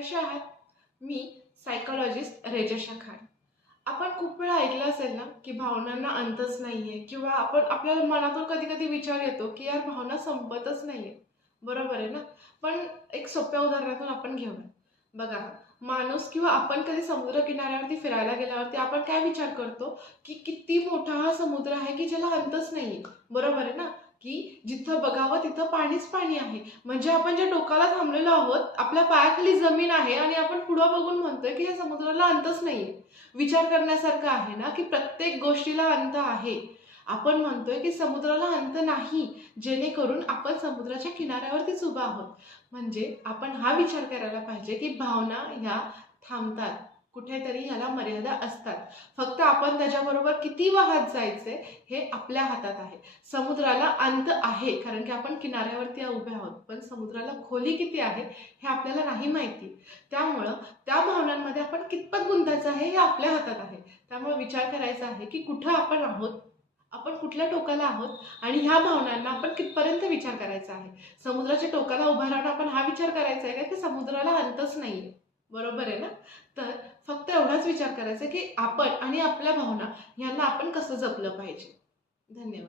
कशा आहात? मी सायकोलॉजिस्ट रेजशा खान. आपण खूप वेळा ऐकलं असेल ना की भावनांना अंतच नाहीये किंवा आपण आपल्या मनातून कधी कधी विचार येतो की यार भावना संपतच नाहीये. बरोबर आहे ना? पण एक सोप्या उदाहरणातून आपण घेऊया. बघा माणूस किंवा आपण कधी समुद्र किनाऱ्यावरती फिरायला गेल्यावरती आपण काय विचार करतो? की किती मोठा हा समुद्र आहे की ज्याला अंतच नाहीये. बरोबर आहे ना? की जिथं बघावं तिथं पाणीच पाणी आहे. म्हणजे आपण ज्या टोकाला थांबलेलो आहोत आपल्या पायाखाली जमीन आहे आणि आपण पुढं बघून म्हणतोय की या समुद्राला अंतच नाहीये. विचार करण्यासारखं आहे ना की प्रत्येक गोष्टीला अंत आहे. आपण म्हणतोय की समुद्राला अंत नाही जेणेकरून आपण समुद्राच्या किनाऱ्यावरतीच उभा आहोत. म्हणजे आपण हा विचार करायला पाहिजे की भावना ह्या थांबतात. कुठेतरी ह्याला मर्यादा असतात. फक्त आपण त्याच्याबरोबर किती वाहत जायचे हे आपल्या हातात आहे. समुद्राला अंत आहे कारण की आपण किनाऱ्यावरती उभे आहोत पण समुद्राला खोली किती आहे हे आपल्याला नाही माहिती. त्यामुळं त्या भावनांमध्ये आपण कितपत गुंतायचं आहे हे आपल्या हातात आहे. त्यामुळे विचार करायचा आहे की कुठं आपण आहोत आपण कुठल्या टोकाला आहोत आणि ह्या भावनांना आपण कितपर्यंत विचार करायचा आहे. समुद्राच्या टोकाला उभा राहून आपण हा विचार करायचा आहे का की समुद्राला अंतच नाहीये. बरोबर आहे ना? तर फक्त एवढाच विचार करायचा की आपण आणि आपल्या भावना यांना आपण कसं जपलं पाहिजे? धन्यवाद.